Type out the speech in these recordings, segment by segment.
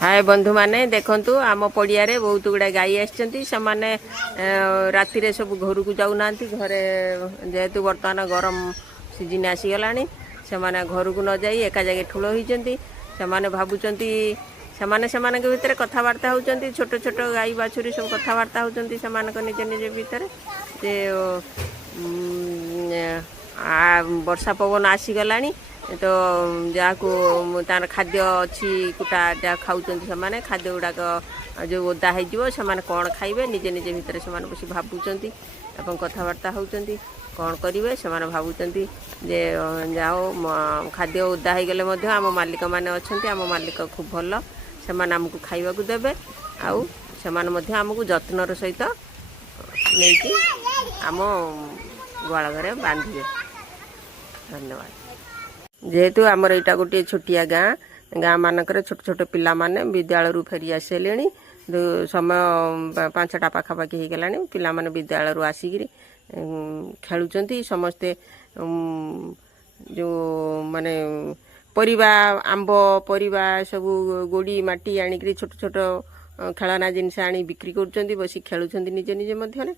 हाय बंधु माने देखंतु आम पड़िया रे बहुत गुड़ा गाई आछंती समाने राति रे सब घर को जाऊ नांती घरे जेहेतु वर्तमान गरम सीजन आसी गलानी समाने घर को न जाई एका जगह ठुलो होइचंती समाने भाबुचंती समाने समाने के भीतर कथावार्ता होचंती छोट छोट गाई बाछुरी सब कथावार्ता होचंती समाने को निज निज भीतर जे वर्षा पवन आसी गलानी तो जहाँ को तार खाद्य अच्छी कुटा जहाँ खाऊँ से खाद्य गुड़ाक जो ओदा हो कौन खाइबे निजे निजे भितर से बस भावुंट और कथबार्ता होती कौन करेंगे से भावुंट जे जाओ खाद्य ओदा हो गले आम मालिक मैंने अच्छा आम मालिक खूब भल से आमको खाइबा को देवे आउ से आमको जत्नर सहित नहीं आम गुआल घरे बांधे। धन्यवाद। जेहेतु आमर यहाँ गोटे छोटिया गाँ मानक छोट छोट पिला माने विद्यालय फेरी आसले समय 5टा पाखापाखि हो गला पिला माने विद्यालय आसिक खेलुंट समस्ते जो माने परिबा आंब परिबा सब गोड़ी माटी आनिक छोट छोट खेलना जिनस आनी बिक्री कर बस खेलुंट निजे निजे मध्य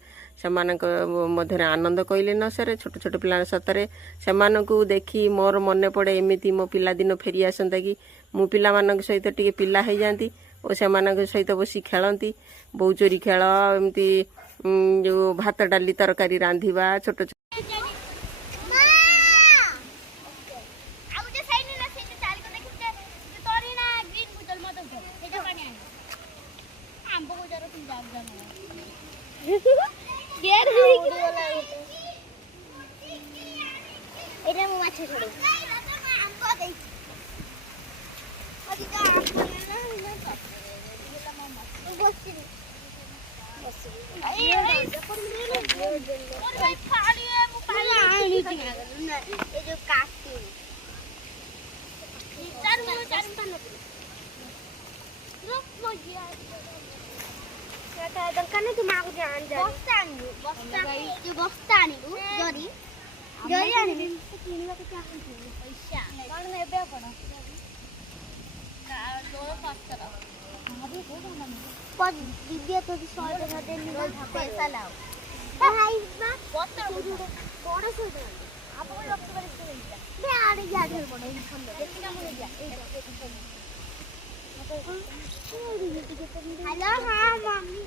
आनंद कहले न सर छोट छोट पिला सतरे से देखी मोर मन पड़े एमती मो पिला दिन फेरी आसंता कि मु पिला सहित टिके पिला हो जाती और से सहित बसी खेलती बहु चोरी खेल एमती जो भात डाली तरकारी रांधिबा छोट हेलो हाँ मम्मी